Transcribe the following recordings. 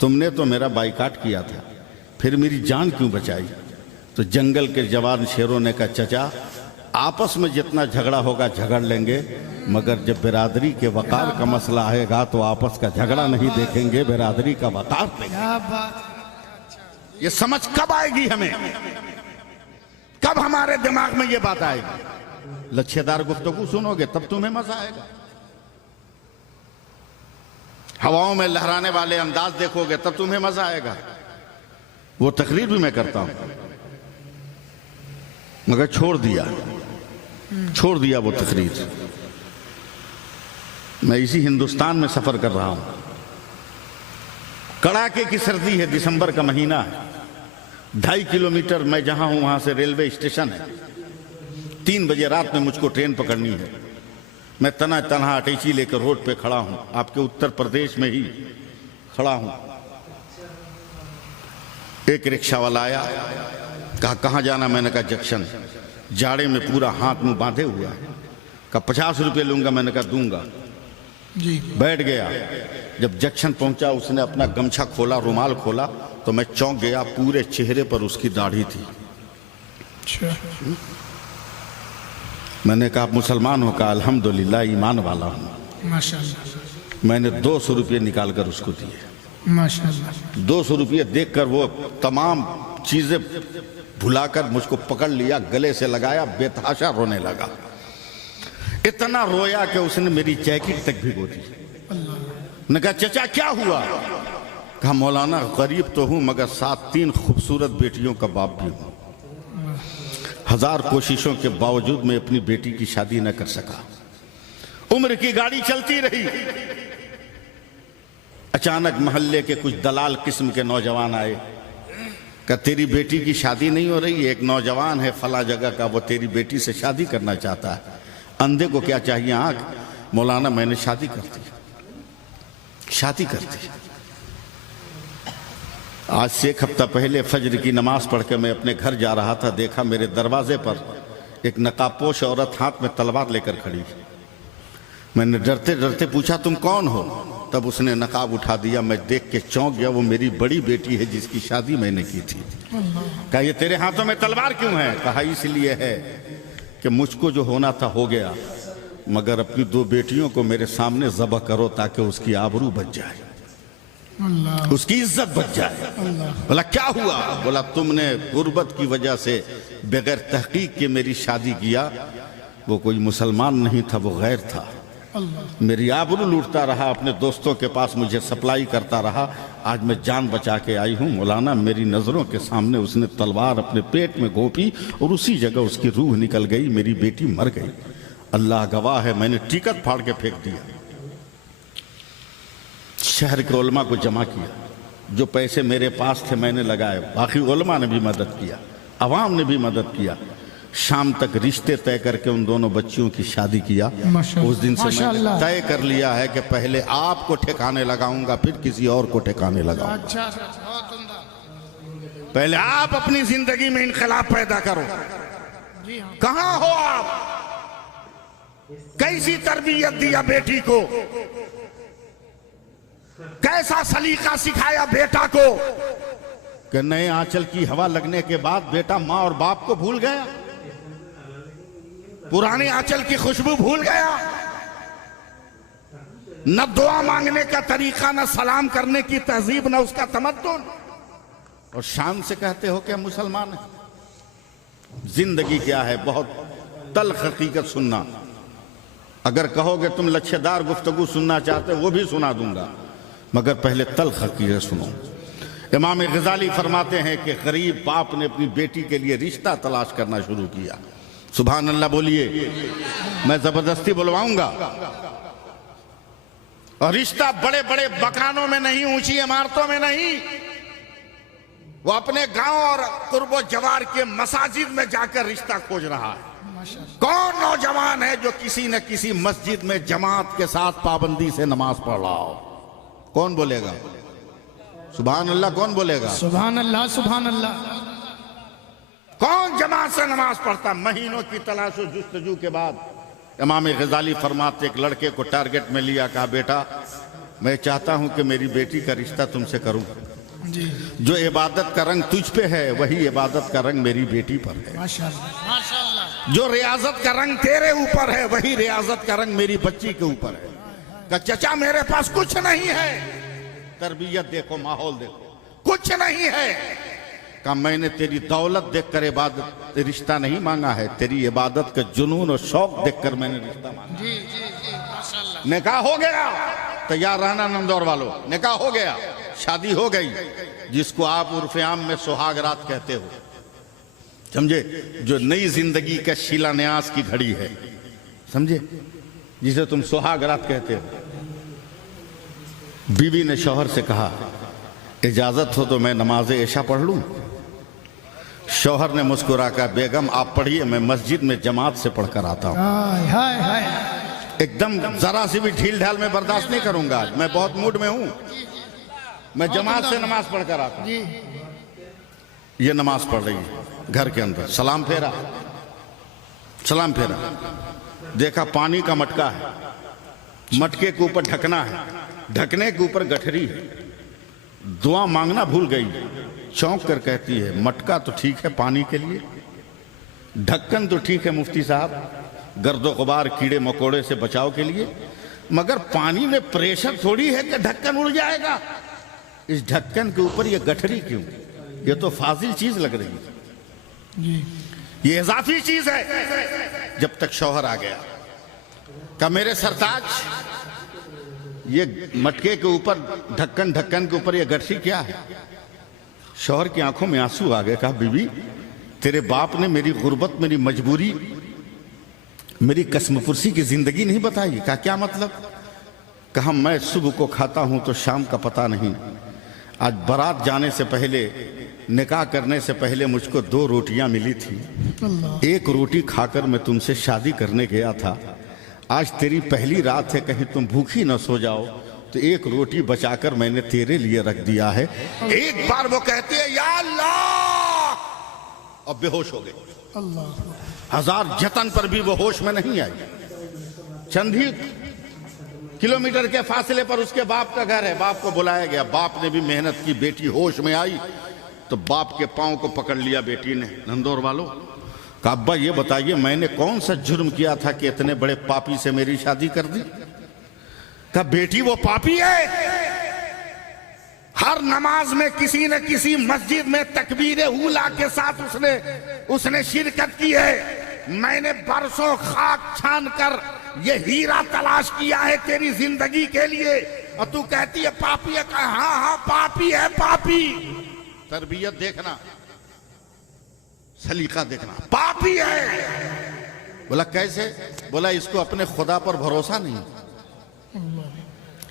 तुमने तो मेरा बाइकाट किया था, फिर मेरी जान क्यों बचाई? तो जंगल के जवान शेरों ने कहा, चचा आपस में जितना झगड़ा होगा झगड़ लेंगे, मगर जब बिरादरी के वकार का मसला आएगा तो आपस का झगड़ा नहीं देखेंगे, बिरादरी का वकार देखेंगे। ये समझ कब आएगी हमें? कब हमारे दिमाग में ये बात आएगी? लच्छेदार गुफ्तगू सुनोगे तब तुम्हें मजा आएगा। हवाओं में लहराने वाले अंदाज देखोगे तब तुम्हें मजा आएगा। वो तकरीर भी मैं करता हूं, मगर छोड़ दिया वो तकरीर। मैं इसी हिंदुस्तान में सफर कर रहा हूं, कड़ाके की सर्दी है, दिसंबर का महीना है। 2.5 किलोमीटर मैं जहां हूं वहां से रेलवे स्टेशन है। 3 बजे रात में मुझको ट्रेन पकड़नी है। मैं तनहा अटैची लेकर रोड पे खड़ा हूं, आपके उत्तर प्रदेश में ही खड़ा हूं। एक रिक्शा वाला आया, कहा कहां जाना? मैंने कहा जंक्शन। जाड़े में पूरा हाथ मुंह बांधे हुआ है। कहा 50 रुपये लूंगा। मैंने कहा दूंगा जी। बैठ गया। जब जंक्शन पहुंचा उसने अपना गमछा खोला, रुमाल खोला, तो मैं चौंक गया। पूरे चेहरे पर उसकी दाढ़ी थी। मैंने कहा आप मुसलमान हो? कहा अल्हम्दुलिल्लाह ईमान वाला हूं। माशाअल्लाह। मैंने 200 रुपये निकाल कर उसको दिए। माशाअल्लाह। 200 रुपये देखकर वो तमाम चीजें भुलाकर मुझको पकड़ लिया, गले से लगाया, बेतहाशा रोने लगा। इतना रोया कि उसने मेरी जैकेट तक भिगो दी। मैंने कहा चचा क्या हुआ? कहा मौलाना गरीब तो हूं मगर 3 खूबसूरत बेटियों का बाप भी हूं। 1000 कोशिशों के बावजूद मैं अपनी बेटी की शादी न कर सका। उम्र की गाड़ी चलती रही। अचानक मोहल्ले के कुछ दलाल किस्म के नौजवान आए। कहा तेरी बेटी की शादी नहीं हो रही? एक नौजवान है फला जगह का, वो तेरी बेटी से शादी करना चाहता है। अंधे को क्या चाहिए आंख? मौलाना मैंने शादी कर दी। आज से 1 हफ्ता पहले फजर की नमाज पढ़ के मैं अपने घर जा रहा था, देखा मेरे दरवाजे पर एक नकाबपोश औरत हाथ में तलवार लेकर खड़ी। मैंने डरते डरते पूछा तुम कौन हो? तब उसने नकाब उठा दिया। मैं देख के चौंक गया, वो मेरी बड़ी बेटी है जिसकी शादी मैंने की थी। कहा ये तेरे हाथों में तलवार क्यों है? कहा इसलिए है कि मुझको जो होना था हो गया, मगर अपनी 2 बेटियों को मेरे सामने ज़बह करो ताकि उसकी आबरू बच जाए, उसकी इज्जत बच जाए। बोला क्या हुआ? बोला तुमने गुर्बत की वजह से बगैर तहकीक के मेरी शादी किया। वो कोई मुसलमान नहीं था, वो गैर था। मेरी आबरू लूटता रहा, अपने दोस्तों के पास मुझे सप्लाई करता रहा। आज मैं जान बचा के आई हूँ। मौलाना मेरी नजरों के सामने उसने तलवार अपने पेट में घोंपी और उसी जगह उसकी रूह निकल गई, मेरी बेटी मर गई। अल्लाह गवाह है, मैंने टिकट फाड़ के फेंक दिया। शहर के उलमा को जमा किया, जो पैसे मेरे पास थे मैंने लगाए। बाकी उलमा ने भी मदद किया, अवाम ने भी मदद किया। शाम तक रिश्ते तय करके उन दोनों बच्चियों की शादी किया। उस दिन से मैंने तय कर लिया है कि पहले आपको ठिकाने लगाऊंगा, फिर किसी और को ठिकाने लगाऊंगा। पहले आप अपनी जिंदगी में इनकलाब पैदा करो। कहां हो आप? कैसी तरबियत दिया बेटी को? कैसा सलीका सिखाया बेटा को कि नए आंचल की हवा लगने के बाद बेटा माँ और बाप को भूल गया, पुराने आंचल की खुशबू भूल गया। न दुआ मांगने का तरीका, न सलाम करने की तहजीब, न उसका तमद्दुन, और शान से कहते हो कि हम मुसलमान हैं। जिंदगी क्या है? बहुत तल्ख हकीकत सुनना। अगर कहोगे तुम लच्छेदार गुफ्तगू सुनना चाहते वो भी सुना दूंगा, मगर पहले तल्ख हकीकत सुनो। इमाम गजाली फरमाते हैं कि गरीब बाप ने अपनी बेटी के लिए रिश्ता तलाश करना शुरू किया। सुभान अल्लाह बोलिए। मैं जबरदस्ती बुलवाऊंगा। और रिश्ता बड़े बड़े मकानों में नहीं, ऊंची इमारतों में नहीं, वो अपने गांव और कुर्बो जवार के मसाजिद में जाकर रिश्ता खोज रहा है। कौन नौजवान है जो किसी न किसी मस्जिद में जमात के साथ पाबंदी से नमाज पढ़ रहा हो? कौन बोलेगा सुभान अल्लाह? कौन बोलेगा सुभान अल्लाह? सुभान अल्लाह। कौन जमात से नमाज पढ़ता? महीनों की तलाश और जुस्तजू के बाद इमाम गजाली फरमाते एक लड़के को टारगेट में लिया, कहा बेटा मैं चाहता हूं कि मेरी बेटी का रिश्ता तुमसे करूं। जी जो इबादत का रंग तुझ पे है वही इबादत का रंग मेरी बेटी पर है। माशाल्लाह माशाल्लाह। जो रियाजत का रंग तेरे ऊपर है वही रियाजत का रंग मेरी बच्ची के ऊपर है। का चचा मेरे पास कुछ नहीं है, तरबियत देखो, माहौल देखो, कुछ नहीं है। का मैंने तेरी दौलत देखकर इबादत रिश्ता नहीं मांगा है, तेरी इबादत का जुनून और शौक देखकर मैंने रिश्ता मांगा। जी जी जी माशाल्लाह। निकाह हो गया, तैयार रहना नंदौर वालों, निकाह हो गया, शादी हो गई, जिसको आप उर्फ आम में सुहाग रात कहते हो, समझे, जो नई जिंदगी का शिलान्यास की घड़ी है, समझे, जिसे तुम सुहाग रात कहते हो। बीवी ने शौहर से कहा इजाजत हो तो मैं नमाज ऐशा पढ़ लूं। शौहर ने मुस्कुरा कर बेगम आप पढ़िए, मैं मस्जिद में जमात से पढ़कर आता हूं। हाय हाय हाय। एकदम जरा सी भी ढील ढाल में बर्दाश्त नहीं करूंगा, आज मैं बहुत मूड में हूं, मैं जमात से नमाज पढ़कर आता हूं। ये नमाज पढ़ रही है घर के अंदर, सलाम फेरा, सलाम फेरा, देखा पानी का मटका है, मटके के ऊपर ढकना है, ढकने के ऊपर गठरी है, दुआ मांगना भूल गई, चौंक कर कहती है मटका तो ठीक है पानी के लिए, ढक्कन तो ठीक है मुफ्ती साहब गर्दो गुबार कीड़े मकोड़े से बचाव के लिए, मगर पानी में प्रेशर थोड़ी है कि ढक्कन उड़ जाएगा। इस ढक्कन के ऊपर ये गठरी क्यों? ये तो फाजिल चीज लग रही है, जी ये इजाफी चीज है। जब तक शौहर आ गया, का मेरे सरताज ये मटके के ऊपर ढक्कन, ढक्कन के ऊपर ये गठरी क्या है? शौहर की आंखों में आंसू आ गए। कहा बीबी तेरे बाप ने मेरी गुर्बत, मेरी मजबूरी, मेरी कसमपुरसी की जिंदगी नहीं बताई। कहा क्या मतलब? कहा मैं सुबह को खाता हूं तो शाम का पता नहीं। आज बारात जाने से पहले, निकाह करने से पहले मुझको 2 रोटियां मिली थी, एक रोटी खाकर मैं तुमसे शादी करने गया था। आज तेरी पहली रात है, कहीं तुम भूखी न सो जाओ, तो एक रोटी बचाकर मैंने तेरे लिए रख दिया है। एक बार वो कहते हैं या अल्लाह, और बेहोश हो गए। अल्लाह। हजार जतन पर भी वो होश में नहीं आई। चंद ही किलोमीटर के फासले पर उसके बाप का घर है, बाप को बुलाया गया, बाप ने भी मेहनत की, बेटी होश में आई तो बाप के पांव को पकड़ लिया बेटी ने। नंदौर वालों का अब्बा ये बताइए मैंने कौन सा जुर्म किया था कि इतने बड़े पापी से मेरी शादी कर दी? का बेटी वो पापी है, हर नमाज में किसी न किसी मस्जिद में तकबीर उला के साथ उसने शिरकत की है। मैंने बरसों खाक छान कर ये हीरा तलाश किया है तेरी जिंदगी के लिए, और तू कहती है पापी है। कहा हाँ हाँ पापी है, पापी। तरबियत देखना, सलीका देखना, पापी है। बोला कैसे? बोला इसको अपने खुदा पर भरोसा नहीं।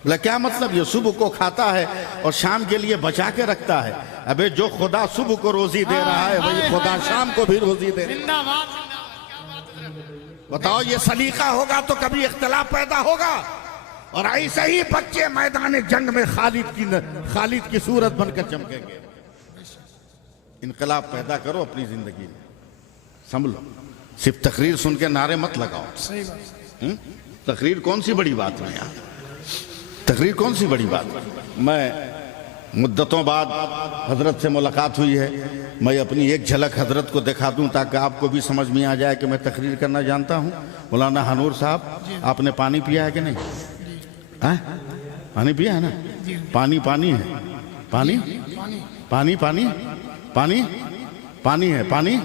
बोला क्या मतलब? ये सुबह को खाता है और शाम के लिए बचा के रखता है। अबे जो खुदा सुबह को रोजी दे रहा है वही खुदा शाम को भी रोजी दे रहा है। बताओ ये सलीका होगा तो कभी इख्तिलाफ पैदा होगा। और ऐसे ही बच्चे मैदान जंग में खालिद की सूरत बनकर चमकेंगे। इनकलाब पैदा करो अपनी जिंदगी में, संभलो। सिर्फ तकरीर सुन के नारे मत लगाओ। सही बात। तकरीर कौन सी बड़ी बात है यार, तकरीर कौन सी बड़ी बात? मैं मुद्दतों बाद हजरत से मुलाकात हुई है, मैं अपनी एक झलक हजरत को दिखा दूं ताकि आपको भी समझ में आ जाए कि मैं तकरीर करना जानता हूं। मौलाना हनूर साहब आपने पानी पिया है कि नहीं? हाँ पानी पिया है ना? पानी पानी है, पानी पानी पानी पानी पानी है, पानी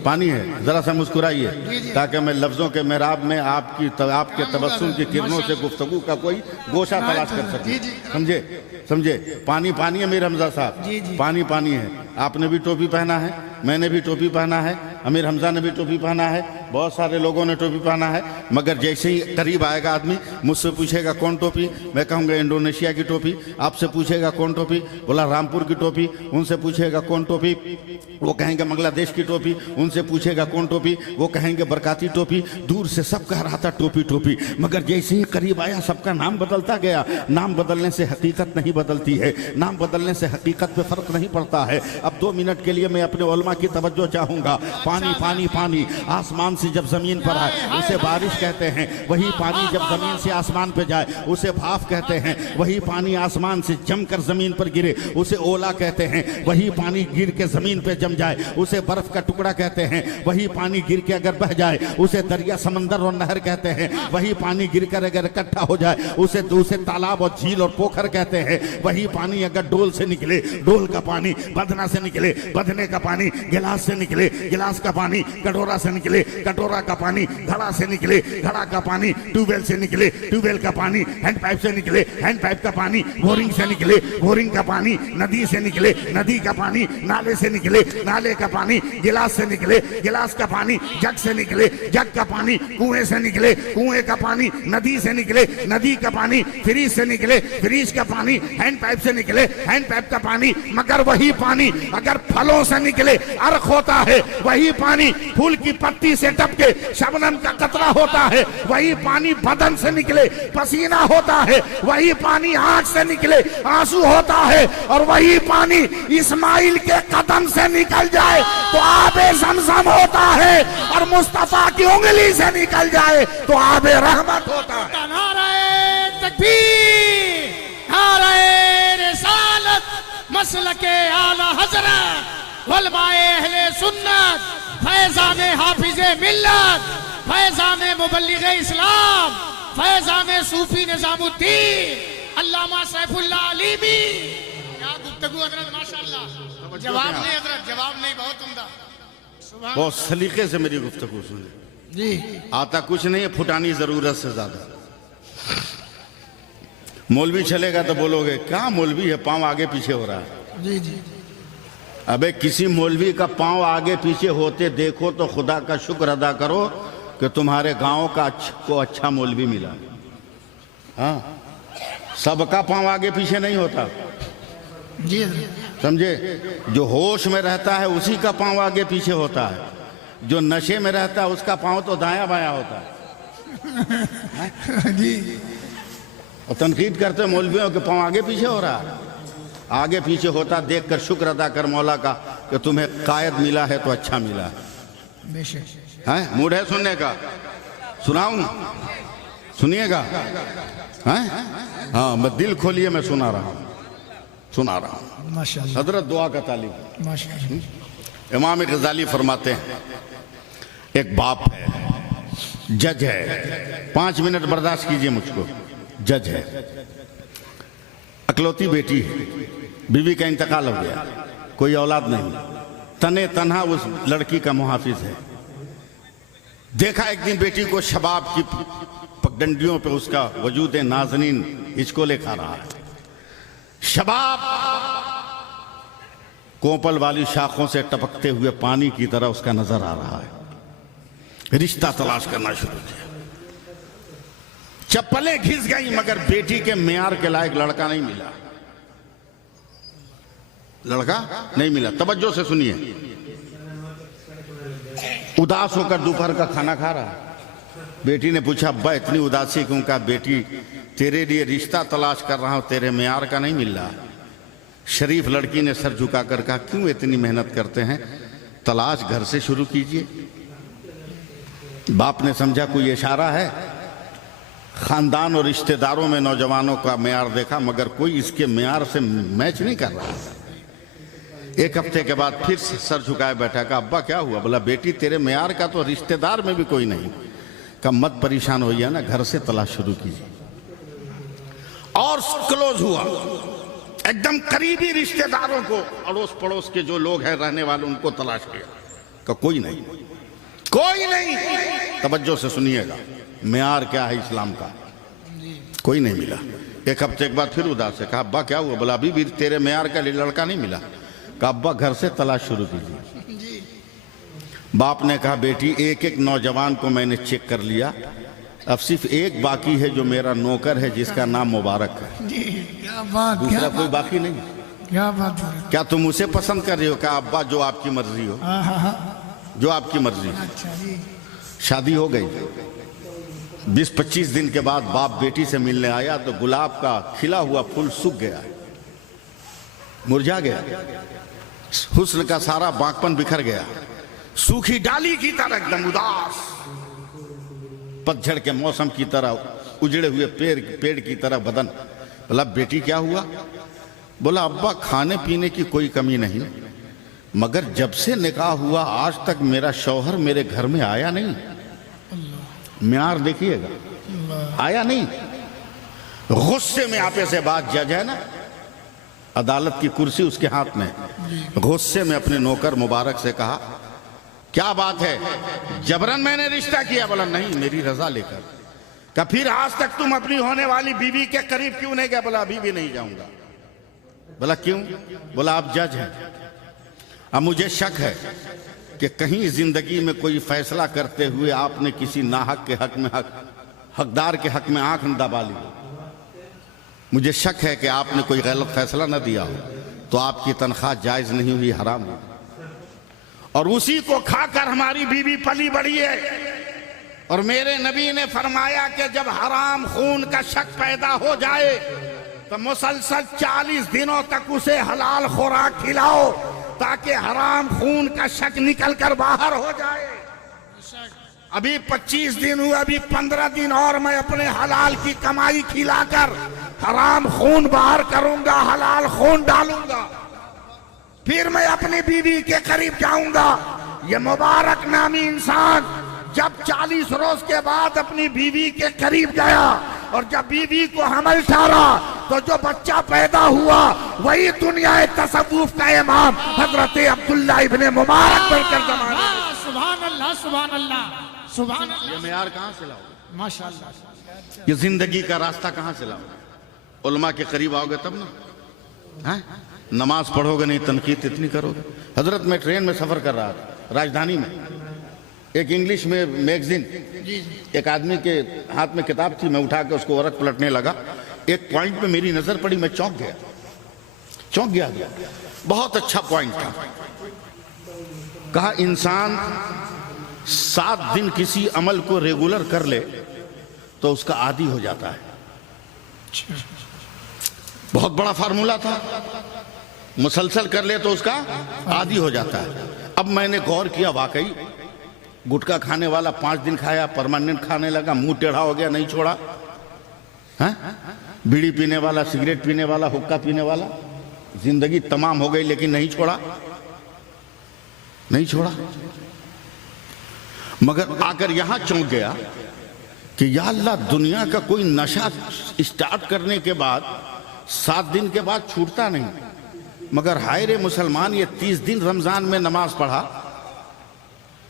पानी है। जरा सा मुस्कुराइए ताकि मैं लफ्जों के मेराब में आपके तबस्सुम की किरणों से गुफ्तगू का कोई गोशा तलाश कर सकूं। समझे समझे? पानी पानी है मीर हमजा साहब, पानी पानी है। आपने भी टोपी पहना है, मैंने भी टोपी पहना है, अमीर हमजा ने भी टोपी पहना है, बहुत सारे लोगों ने टोपी पहना है। मगर जैसे ही करीब आएगा आदमी, मुझसे पूछेगा कौन टोपी, मैं कहूँगा इंडोनेशिया की टोपी। आपसे पूछेगा कौन टोपी, बोला रामपुर की टोपी। उनसे पूछेगा कौन टोपी, वो कहेंगे बांग्लादेश की टोपी। उनसे पूछेगा कौन टोपी, वो कहेंगे बरकाती टोपी। दूर से सब कह रहा था टोपी टोपी, मगर जैसे ही करीब आया सबका नाम बदलता गया। नाम बदलने से हकीकत नहीं बदलती है, नाम बदलने से हकीकत पे फर्क नहीं पड़ता है। अब 2 मिनट के लिए मैं अपने उलमा की तवज्जो चाहूंगा। पानी पानी पानी, आसमान आसमान से जब जमीन पर आए उसे बारिश कहते हैं। वही पानी जब जमीन से आसमान पे जाए उसे भाप कहते हैं। वही पानी आसमान से जमकर जमीन पर गिरे उसे ओला कहते हैं। वही पानी गिर के जमीन पे जम जाए उसे बर्फ का टुकड़ा कहते हैं। वही पानी गिर के अगर बह जाए उसे दरिया, समंदर और नहर कहते हैं। वही पानी गिरकर अगर इकट्ठा हो जाए उसे तालाब और झील और पोखर कहते हैं। वही पानी अगर डोल से निकले, डोल का पानी बदना से निकले, बदने का पानी गिलास से निकले, गिलास का पानी कटोरा से निकले, कटोरा का पानी घड़ा से निकले, घड़ा का पानी ट्यूबवेल से निकले, ट्यूबवेल का पानी हैंड पाइप से निकले, हैंड पाइप का पानी बोरिंग से निकले, बोरिंग का पानी नदी से निकले, नदी का पानी नाले से निकले, नाले का पानी गिलास से निकले, गिलास का पानी जग से निकले, जग का पानी कुएं से निकले, कुएं का पानी नदी से निकले, नदी का पानी फ्रिज से निकले, फ्रिज का पानी हैंड पाइप से निकले, हैंड पाइप का पानी। मगर वही पानी अगर फलों से निकले अर्क होता है, वही पानी फूल की पत्ती से टपके शबनम का कतरा होता है, वही पानी बदन से निकले पसीना होता है, वही पानी आंख से निकले आंसू होता है, और वही पानी इस्माइल के कदम से निकल जाए तो आबे ज़मज़म होता है, और मुस्तफा की उंगली से निकल जाए तो आबे रहमत होता है। नारे तकबीर, नारे रिसालत, मसलके आला हजरत, उलमाए अहले सुन्नत, फैज़ान हाफिज़े मिल्लत, फैज़ान मुबल्लिग़े इस्लाम, फैज़ान सूफी निज़ामुद्दीन, अल्लामा सैफुल्लाह अलीमी। क्या गुफ्तगू हज़रत, माशाअल्लाह। जवाब नहीं हज़रत, जवाब नहीं, बहुत उम्दा। बहुत सलीके से मेरी गुफ्तगू सुने जी। आता कुछ नहीं है, फुटानी जरूरत से ज्यादा। मौलवी चलेगा तो बोलोगे क्या मौलवी है, पांव आगे पीछे हो रहा है। जी जी। अबे किसी मौलवी का पांव आगे पीछे होते देखो तो खुदा का शुक्र अदा करो कि तुम्हारे गांव का को अच्छा मौलवी मिला। हाँ, सबका पांव आगे पीछे नहीं होता, जी समझे। जो होश में रहता है उसी का पांव आगे पीछे होता है, जो नशे में रहता है उसका पांव तो दायां बायां होता है। जी। और तनकीद करते मौलवियों के पांव आगे पीछे हो रहा है, आगे पीछे होता देखकर शुक्र अदा कर मौला का कि तुम्हें कायद मिला है तो अच्छा मिला है। बेशक। हैं, मूड है सुनने का? सुनाऊं? सुनिएगा? हैं? हाँ, मैं दिल खोलिए, मैं सुना रहा हूँ। माशाअल्लाह। हजरत दुआ का तालिब। माशाअल्लाह। इमाम गजाली फरमाते हैं एक बाप है, जज है, 5 मिनट बर्दाश्त कीजिए मुझको। जज है, अकलौती बेटी है, बीवी का इंतकाल हो गया, कोई औलाद नहीं, तने तन्हा उस लड़की का मुहाफिज है। देखा एक दिन बेटी को शबाब की पगडंडियों पे उसका वजूद नाज़नीन हिचकोले खा रहा है। शबाब कोपल वाली शाखों से टपकते हुए पानी की तरह उसका नजर आ रहा है। रिश्ता तलाश करना शुरू किया, चप्पलें घिस गई, मगर बेटी के मेयार के लायक लड़का नहीं मिला। लड़का नहीं मिला। तवज्जो से सुनिए। उदास होकर दोपहर का खाना खा रहा है। बेटी ने पूछा, अब्बा इतनी उदासी क्यों? कहा, बेटी तेरे लिए रिश्ता तलाश कर रहा हूं, तेरे मेयार का नहीं मिल रहा। शरीफ लड़की ने सर झुकाकर कहा, क्यों इतनी मेहनत करते हैं, तलाश घर से शुरू कीजिए। बाप ने समझा कोई इशारा है, खानदान और रिश्तेदारों में नौजवानों का मेयार देखा, मगर कोई इसके मेयार से मैच नहीं कर रहा। एक हफ्ते के बाद फिर सर झुकाए बैठा। कहा, अब्बा क्या हुआ? बोला, बेटी तेरे मेयार का तो रिश्तेदार में भी कोई नहीं। कहा, मत परेशान होइए ना, घर से तलाश शुरू कीजिए। और क्लोज हुआ, एकदम करीबी रिश्तेदारों को, अड़ोस पड़ोस के जो लोग हैं रहने वाले, उनको तलाश किया। कहा, कोई नहीं, कोई नहीं। तवज्जो से सुनिएगा, मेयार क्या है इस्लाम का, कोई नहीं मिला। एक हफ्ते के बाद फिर उदास है। कहा, अब्बा क्या हुआ? बोला, अभी भी तेरे मेयार का लड़का नहीं मिला। कहा, अब्बा घर से तलाश शुरू कीजिए। बाप ने कहा, बेटी एक एक नौजवान को मैंने चेक कर लिया, अब सिर्फ एक बाकी है जो मेरा नौकर है, जिसका नाम मुबारक है। क्या बात, दूसरा कोई बाकी नहीं। क्या बात है। क्या तुम उसे पसंद कर रही हो? कहा, अब्बा जो आपकी मर्जी हो, जो आपकी मर्जी। अच्छा जी। शादी हो गई। 20-25 दिन के बाद बाप बेटी से मिलने आया तो गुलाब का खिला हुआ फूल सूख गया, मुरझा गया, हुस्न का सारा बांकपन बिखर गया। सूखी डाली की तरह एकदम उदास, पतझड़ के मौसम की तरह उजड़े हुए पेड़ की तरह बदन। बोला बेटी क्या हुआ? बोला अब्बा खाने पीने की कोई कमी नहीं, मगर जब से निकाह हुआ आज तक मेरा शौहर मेरे घर में आया नहीं। म्यार देखिएगा, आया नहीं। गुस्से में आपे से बात, जज है ना, अदालत की कुर्सी उसके हाथ में, गुस्से में अपने नौकर मुबारक से कहा क्या बात है, जबरन मैंने रिश्ता किया? बोला नहीं, मेरी रजा लेकर। कहा फिर आज तक तुम अपनी होने वाली बीवी के करीब क्यों नहीं गए? बोला अभी भी नहीं जाऊंगा। बोला क्यों? बोला आप जज हैं, अब मुझे शक है कि कहीं जिंदगी में कोई फैसला करते हुए आपने किसी नाहक के हक में हकदार के हक में आंख न दबा ली। मुझे शक है कि आपने कोई गलत फैसला न दिया हो, तो आपकी तनख्वाह जायज नहीं हुई, हराम हुई। और उसी को खाकर हमारी बीवी पली बढ़ी है। और मेरे नबी ने फरमाया कि जब हराम खून का शक पैदा हो जाए तो मुसलसल 40 दिनों तक उसे हलाल खुराक खिलाओ ताकि हराम खून का शक निकल कर बाहर हो जाए। अभी 25 दिन हुए, अभी 15 दिन और मैं अपने हलाल की कमाई खिलाकर हराम खून बाहर करूंगा, हलाल खून डालूंगा, फिर मैं अपनी बीवी के करीब जाऊंगा। ये मुबारक नामी इंसान जब 40 रोज के बाद अपनी बीवी के करीब गया और जब बीवी को हमल ठहरा तो जो बच्चा पैदा हुआ वही दुनिया तसव्वुफ का इमाम हजरत अब्दुल्ला इब्ने मुबारक बनकर जमाना। सुभान अल्लाह, सुभान अल्लाह, सुभान अल्लाह। ये मेयार कहाँ से लाओ? माशाअल्लाह। ये जिंदगी का रास्ता कहाँ से लाओ? उलमा के करीब आओगे तब ना, हैं? नमाज पढ़ोगे नहीं, तनकीद इतनी करोगे। हजरत मैं ट्रेन में सफर कर रहा था राजधानी में, एक इंग्लिश में मैगजीन, एक आदमी के हाथ में किताब थी, मैं उठा के उसको वरक पलटने लगा, एक पॉइंट पे मेरी नजर पड़ी, मैं चौंक गया। बहुत अच्छा पॉइंट था। कहा इंसान 7 दिन किसी अमल को रेगुलर कर ले तो उसका आदी हो जाता है। बहुत बड़ा फार्मूला था, मुसलसल कर ले तो उसका आदी हो जाता है। अब मैंने गौर किया, वाकई गुटखा खाने वाला 5 दिन खाया, परमानेंट खाने लगा, मुंह टेढ़ा हो गया, नहीं छोड़ा। हैं? बीड़ी पीने वाला, सिगरेट पीने वाला, हुक्का पीने वाला, जिंदगी तमाम हो गई लेकिन नहीं छोड़ा। मगर आकर यहां चौंक गया कि या अल्लाह, दुनिया का कोई नशा स्टार्ट करने के बाद 7 दिन के बाद छूटता नहीं, मगर हाय रे मुसलमान, ये 30 दिन रमजान में नमाज पढ़ा,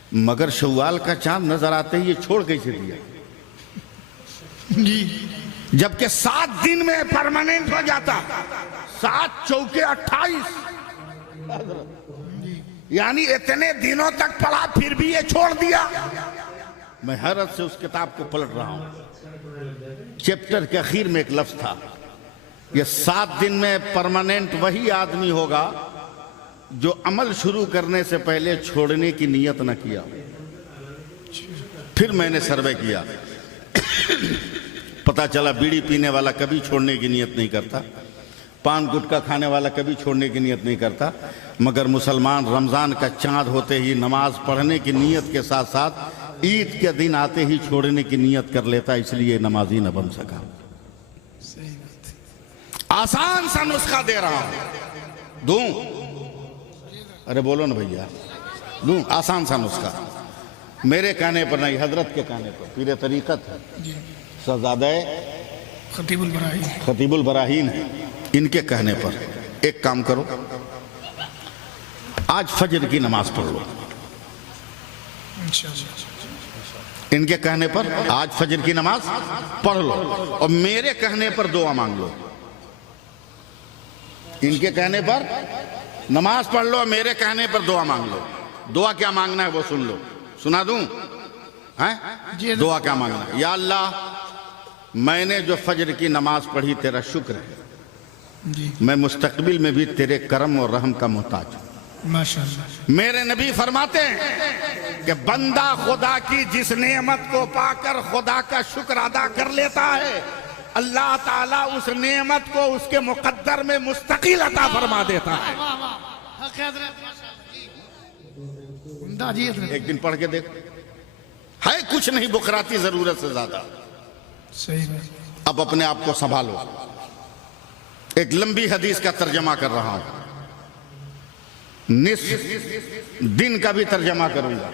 मगर शव्वाल का चांद नजर आते ही ये छोड़ कैसे दिया? जबकि 7 दिन में परमानेंट हो जाता, 7 चौके 28, यानी इतने दिनों तक पढ़ा फिर भी ये छोड़ दिया। मैं हैरत से उस किताब को पलट रहा हूं। चैप्टर के आखिर में एक लफ्ज था, ये 7 दिन में परमानेंट वही आदमी होगा जो अमल शुरू करने से पहले छोड़ने की नियत न किया। फिर मैंने सर्वे किया, पता चला बीड़ी पीने वाला कभी छोड़ने की नियत नहीं करता, पान गुटखा खाने वाला कभी छोड़ने की नियत नहीं करता, मगर मुसलमान रमजान का चांद होते ही नमाज पढ़ने की नियत के साथ साथ ईद के दिन आते ही छोड़ने की नियत कर लेता, इसलिए नमाजी न बन सका। आसान सा नुस्खा दे रहा हूं, दूं? अरे बोलो ना भैया, दूं? आसान सा नुस्खा, मेरे कहने पर नहीं, हजरत के कहने पर, पीरे तरीकत है, शहजादे खतीबुल बराहीन है, इनके कहने पर एक काम करो, आज फजर की नमाज पढ़ लो। इनके कहने पर आज फजर की नमाज पढ़ लो और मेरे कहने पर दुआ मांग लो। इनके कहने पर नमाज पढ़ लो, मेरे कहने पर दुआ मांग लो। दुआ क्या मांगना है वो सुन लो, सुना दूं? हैं? दुआ क्या मांगना है? या अल्लाह, मैंने जो फजर की नमाज पढ़ी तेरा शुक्र है, मैं मुस्तकबिल में भी तेरे करम और रहम का मोहताज हूं। माशाअल्लाह। मेरे नबी फरमाते हैं कि बंदा खुदा की जिस नेमत को पाकर खुदा का शुक्र अदा कर लेता है, अल्लाह ताला उस नेमत को उसके मुकद्दर में मुस्तकिल अता फरमा देता है। जिंदा जी एक दिन पढ़ के देख, है कुछ नहीं बुखराती जरूरत से ज्यादा। सही है। अब अपने आप को संभालो। एक लंबी हदीस का तर्जमा कर रहा हूं, निस्फ दिन का भी तर्जमा करूंगा,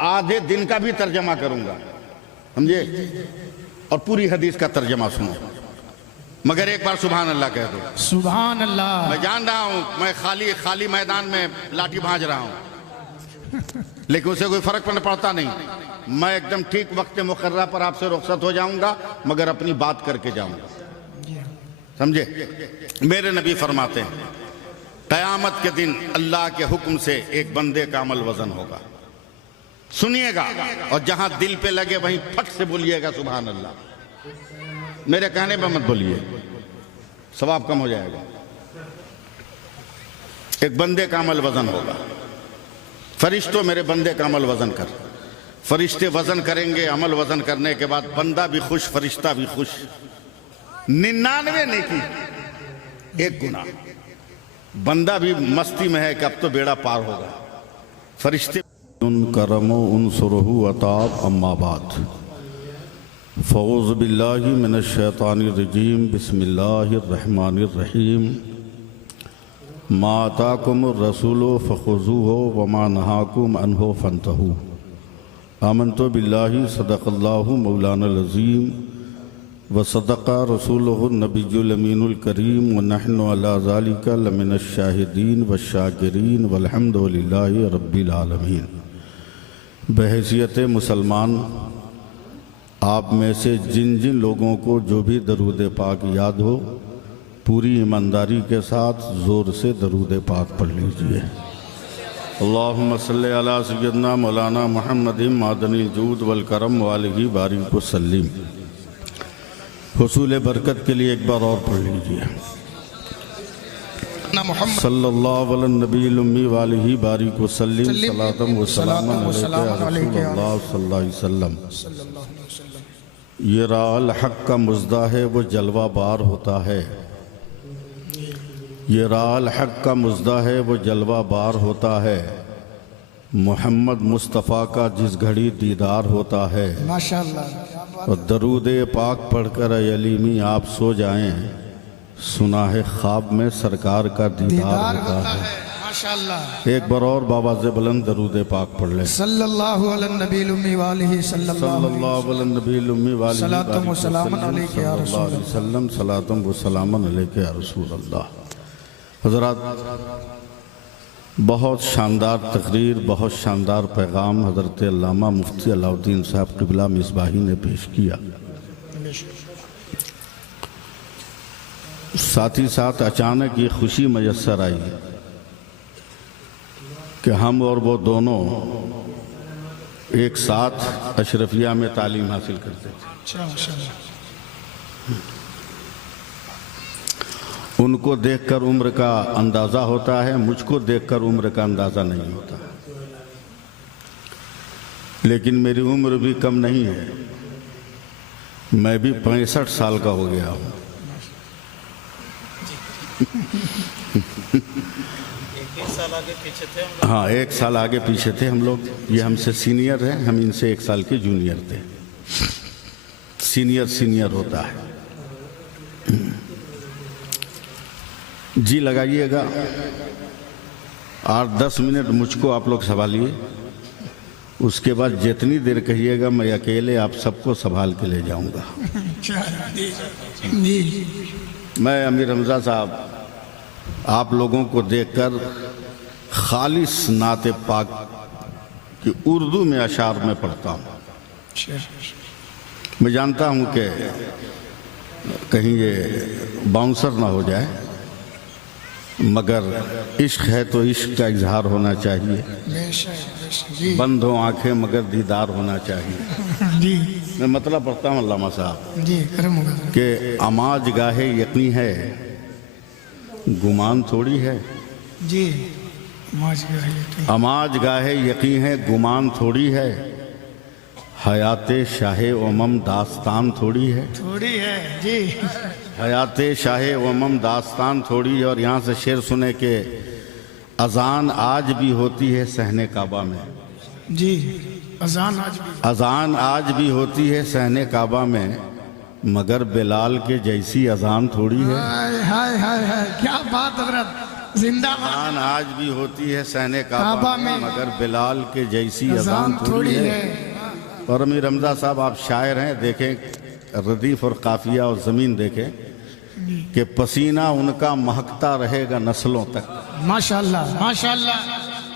आधे दिन का भी तर्जमा करूंगा, समझे, और पूरी हदीस का तर्जमा सुनो। मगर एक बार सुभान अल्लाह कह दो। सुभान अल्लाह। मैं जान रहा हूं मैं खाली मैदान में लाठी भांज रहा हूं, लेकिन उसे कोई फर्क पड़ता नहीं। मैं एकदम ठीक वक्त मुकर्रर पर आपसे रुखसत हो जाऊंगा, मगर अपनी बात करके जाऊंगा, समझे। मेरे नबी फरमाते हैं कयामत के दिन अल्लाह के हुक्म से एक बंदे का अमल वजन होगा, सुनिएगा, और जहां दिल पे लगे वहीं फट से बोलिएगा सुभान अल्लाह। मेरे कहने पर मत बोलिए, सवाब कम हो जाएगा। एक बंदे का अमल वजन होगा। फरिश्तों मेरे बंदे का अमल वजन कर। फरिश्ते वजन करेंगे, अमल वजन करने के बाद बंदा भी खुश, फरिश्ता भी खुश। 99 नेकी, एक गुनाह। बंदा भी मस्ती में है कि अब तो बेड़ा पार होगा। फरिश्ते उन करमो उन सुरहु अताब अम्माबाद फ़ौज़ बिल्लाहि मिनश शैतानिर रजीम बिस्मिल्लाहिर्रहमानिर्रहीम मा अताकुमुर रसूलु फ़ख़ुज़ूहु व मा नहाकुम अन्हु फ़न्तहू आमन्तु बिल्लाहि सदक़ल्लाहु मौलानल अज़ीम व सदक़ा रसूलुहुन नबियुल अमीनुल करीम व नहनु अला ज़ालिका लमिनश शाहिदीन व शाकिरीन वल्हम्दुलिल्लाहि रब्बिल आलमीन। बहैसियत मुसलमान, आप में से जिन जिन लोगों को जो भी दरूद पाक याद हो, पूरी ईमानदारी के साथ ज़ोर से दरूद पाक पढ़ लीजिए। अल्लाहुम्मा सल्लि अला सय्यदना मौलाना मुहम्मदिन मादनिल जूद वल करम व आलिहि बारिक व सल्लिम। हुसूल बरकत के लिए एक बार और पढ़ लीजिए। सल्लल्लाहु अलैहि नबील उम्मी व आलिहि बारिक व सल्लिम सलातम व सलामन अलैका या रसूलल्लाह सल्लल्लाहु अलैहि वसल्लम। ये राल हक का मुज़दा है वो जलवा बार होता है। ये राल हक का मुज़दा है वो जलवा बार होता है। मोहम्मद मुस्तफ़ा का जिस घड़ी दीदार होता है। माशाअल्लाह। और दरूद पाक पढ़कर अलीमी आप सो जाएं, सुना है ख्वाब में सरकार का दीदार होता है। माशाअल्लाह। एक बार और बाबा से बुलंद दरूद पाक पढ़ ले। सल्लल्लाहु अलैहि नबील उम्मी वालिहि सल्लल्लाहु अलैहि नबील उम्मी वालिहि सलातम व सलामन अलैका या रसूल वसल्लम सलातम व सलामन अलैका या रसूल अल्लाह। हज़रात, बहुत शानदार तकरीर, बहुत शानदार पैगाम हज़रत अल्लामा मुफ्ती अलाउद्दीन साहब क़िबला मिसबाही ने पेश किया। साथ ही साथ अचानक ये खुशी मयस्सर आई कि हम और वो दोनों एक साथ अशरफिया में तालीम हासिल करते थे। उनको देखकर उम्र का अंदाज़ा होता है, मुझको देखकर उम्र का अंदाज़ा नहीं होता। लेकिन मेरी उम्र भी कम नहीं है, मैं भी 65 साल का हो गया हूँ। हाँ, 1 साल आगे पीछे थे हम लोग। ये हमसे सीनियर हैं, हम इनसे 1 साल के जूनियर थे। सीनियर होता है। जी लगाइएगा, 8-10 मिनट मुझको आप लोग संभालिए, उसके बाद जितनी देर कहिएगा मैं अकेले आप सबको संभाल के ले जाऊंगा। मैं अमीर रमज़ा साहब आप लोगों को देखकर खालिस नाते पाक की उर्दू में अशार में पढ़ता हूँ। मैं जानता हूँ कि कहीं ये बाउंसर ना हो जाए, मगर इश्क है तो इश्क का इजहार होना चाहिए। बंद हो आंखें मगर दीदार होना चाहिए। जी मैं मतलब पढ़ता हूँ अल्लामा साहब जी कि अमाज गाहे यकीन है गुमान थोड़ी है। जी अमाज गाहे यकीन है गुमान थोड़ी है। हयाते शाहे उमम दास्तान थोड़ी है। जी हयाते शाहे उमम दास्तान थोड़ी है। और यहाँ से शेर सुने के अजान आज भी होती है सहने काबा में, जी अजान आज भी। अजान आज भी होती है सहने काबा में, मगर बिलाल के जैसी अजान थोड़ी है। हाय हाय हाय हाय, क्या बात हजरत, जिंदाबाद। अजान आज भी होती है सहने काबा काबा में, में मगर बिलाल के जैसी अजान अजान थोड़ी थोड़ी है। है। और अमीर रमजा साहब आप शायर हैं, देखें रदीफ और काफिया और ज़मीन देखें कि पसीना उनका महकता रहेगा नस्लों तक। माशाल्लाह माशाल्लाह,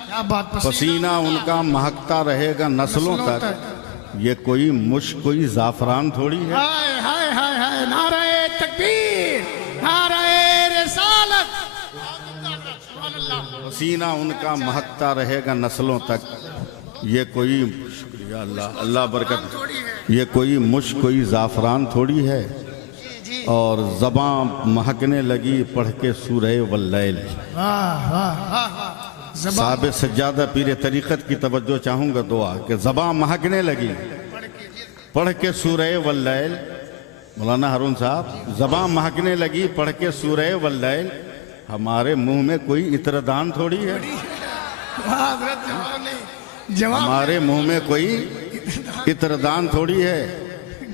क्या बात। पसीना उनका महकता रहेगा नस्लों तक, ये कोई मुश्क कोई ज़ाफ़रान थोड़ी है। हाय हाय हाय हाय, नारे तकबीर, नारे रिसालत। पसीना उनका महकता रहेगा नस्लों तक, ये कोई, शुक्रिया अल्लाह, अल्लाह बरकत, ये कोई मुश्क कोई ज़ाफ़रान थोड़ी है। और ज़बां महकने लगी पढ़ के सूरह वल्लैल। वाह वाह वाह, साहब सज्जादा पीर तरीक़त की तवज्जो चाहूँगा दुआ कि ज़बां महकने लगी पढ़ के सूरह वल्लैल। मौलाना हारून साहब, ज़बां महकने लगी पढ़ के सूरह वल्लैल, हमारे मुंह में कोई इत्रदान थोड़ी है। हमारे मुंह में कोई इत्रदान थोड़ी है।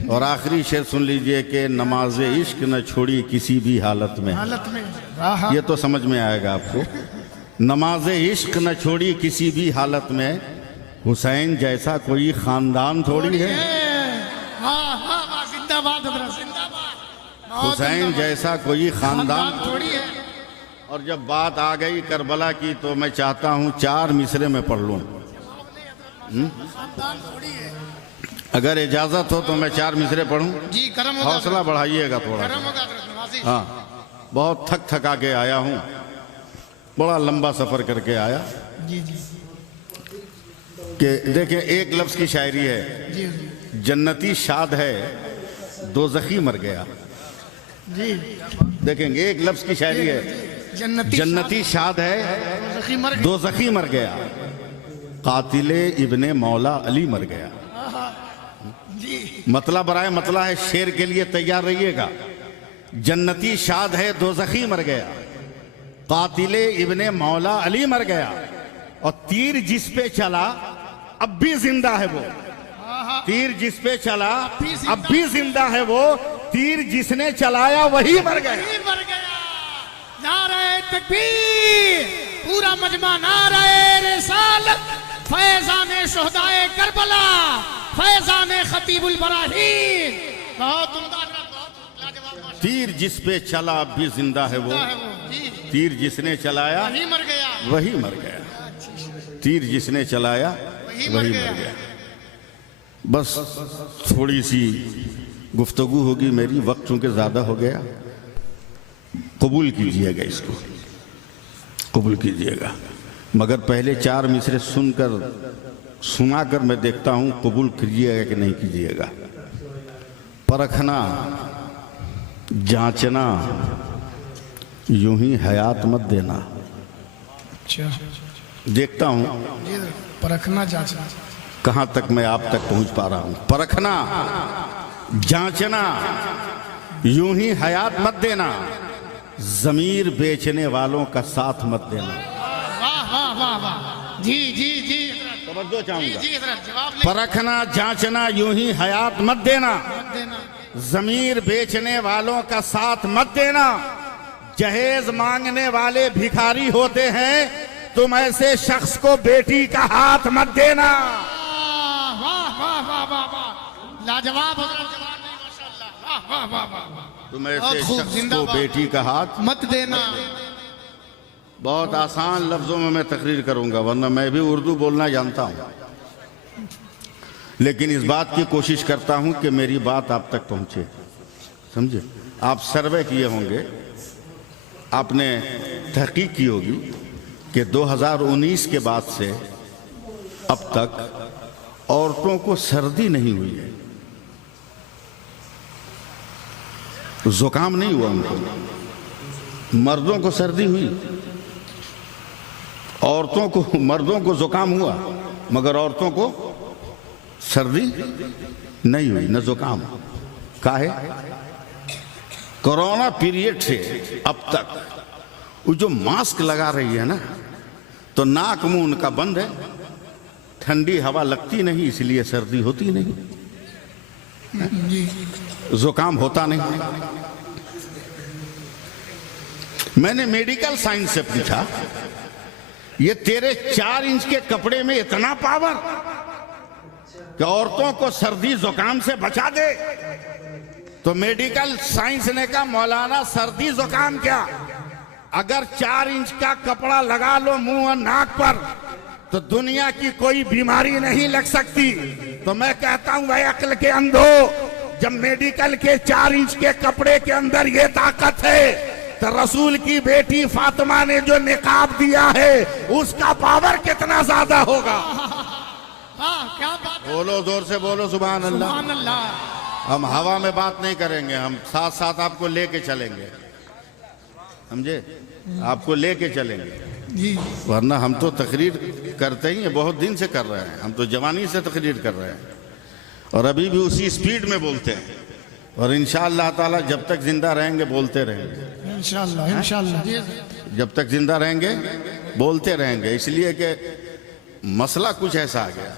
और आखिरी शेर सुन लीजिए कि नमाज इश्क न छोड़ी किसी भी हालत में, ये तो समझ में आएगा आपको। नमाज इश्क न छोड़ी किसी भी हालत में, हुसैन जैसा कोई खानदान थोड़ी है। हुसैन जैसा कोई खानदान थोड़ी है। और जब बात आ गई करबला की तो मैं चाहता हूँ 4 मिसरे में पढ़ लूँ। अगर इजाजत हो तो मैं 4 मिसरे पढ़ूं। जी करम होगा, हौसला बढ़ाइएगा थोड़ा। करम होगा। हाँ, बहुत थक के आया हूँ, बड़ा लंबा सफर करके आया। जी जी कि देखें, एक लफ्ज की शायरी है, जी जी जन्नती शाद है दोज़खी मर गया। जी देखेंगे, एक लफ्ज की शायरी है, जन्नती शाद है दोज़खी मर गया, कातिले इब्ने मौला अली मर गया। मतलब बराए मतला है, शेर के लिए तैयार रहिएगा। जन्नती शाद है दोज़खी मर गया, कातिले इब्ने मौला अली मर गया, और तीर जिस पे चला अब भी जिंदा है वो। तीर जिस पे चला अब भी जिंदा है वो, तीर जिसने चलाया वही मर गया। नारे तकबीर, पूरा मजमा नारे रिसालत, फैज़ाने शुहदाए करबला, फैज़ाने खतीबुल बराहीन। बहुत उम्दा, तीर जिस पे चला अब भी जिंदा है वो, तीर जिसने चलाया वही मर गया, वही मर गया। तीर जिसने चलाया वही मर गया। बस थोड़ी सी गुफ्तगू होगी मेरी, वक्त चूंकि ज़्यादा हो गया, कबूल कीजिएगा, इसको कबूल कीजिएगा। मगर पहले 4 मिसरे सुनाकर मैं देखता हूँ कबूल कीजिएगा कि नहीं कीजिएगा। परखना जांचना यूं ही हयात मत देना। अच्छा, देखता हूँ परखना जांचना कहाँ तक मैं आप तक पहुँच पा रहा हूँ। परखना जांचना यूं ही हयात मत देना, ज़मीर बेचने वालों का साथ मत देना। वाह वाह वाह वाह, जी जी जी, तवज्जो चाहूंगा। जी जवाब परखना जांचना यूं ही हयात मत देना, देना। ज़मीर बेचने वालों का साथ मत देना। जहेज मांगने वाले भिखारी होते हैं, तुम ऐसे शख्स को बेटी का हाथ मत देना। वाह वाह वाह वाह वाह, लाजवाब हजरत, जवाब नहीं माशाअल्लाह। वाह वाह वाह वाह, तुम ऐसे शख्स को बेटी का हाथ मत देना। बहुत आसान लफ्जों में मैं तकरीर करूंगा, वरना मैं भी उर्दू बोलना जानता हूं, लेकिन इस बात की कोशिश करता हूं कि मेरी बात आप तक पहुंचे। समझे? आप सर्वे किए होंगे, आपने तहकीक की होगी कि 2019 के बाद से अब तक औरतों को सर्दी नहीं हुई है, जुकाम नहीं हुआ उनको। मर्दों को सर्दी हुई, मर्दों को जुकाम हुआ, मगर औरतों को सर्दी नहीं हुई, न जुकाम। काहे? कोरोना पीरियड से अब तक वो जो मास्क लगा रही है ना, तो नाक मुंह उनका बंद है, ठंडी हवा लगती नहीं, इसलिए सर्दी होती नहीं, जुकाम होता नहीं। मैंने मेडिकल साइंस से पूछा, ये तेरे 4 इंच के कपड़े में इतना पावर कि औरतों को सर्दी जुकाम से बचा दे? तो मेडिकल साइंस ने कहा, मौलाना सर्दी जुकाम क्या, अगर 4 इंच का कपड़ा लगा लो मुंह और नाक पर तो दुनिया की कोई बीमारी नहीं लग सकती। तो मैं कहता हूं भाई अक्ल के अंधो, जब मेडिकल के 4 इंच के कपड़े के अंदर ये ताकत है तो रसूल की बेटी फातिमा ने जो निकाब दिया है उसका पावर कितना ज्यादा होगा। हाँ, क्या बात है। बोलो, जोर से बोलो, सुभान अल्लाह। सुभान अल्लाह। हम हवा में बात नहीं करेंगे, हम साथ साथ आपको लेके चलेंगे, समझे, आपको लेके चलेंगे। जी वरना हम तो तकरीर करते ही हैं, बहुत दिन से कर रहे हैं, हम तो जवानी से तकरीर कर रहे हैं और अभी भी उसी स्पीड में बोलते हैं और इंशाअल्लाह ताला जब तक जिंदा रहेंगे बोलते रहेंगे, इंशाअल्लाह इंशाअल्लाह। जब तक जिंदा रहेंगे बोलते रहेंगे। इसलिए कि मसला कुछ ऐसा आ गया,